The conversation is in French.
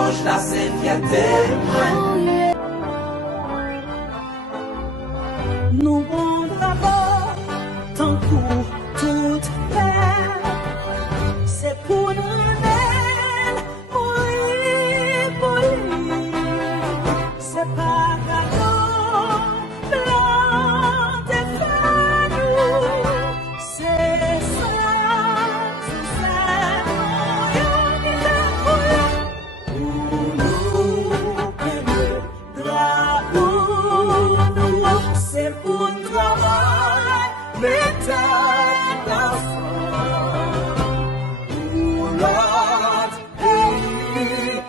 rouge, la scène qui a témoin. Nous on d'abord, tant pour toute paix, c'est pour nous. C'est pas cadeau, blanc et fanou, c'est ça, pour nous, c'est pour le travail, métal d'enfant, pour l'autre pays,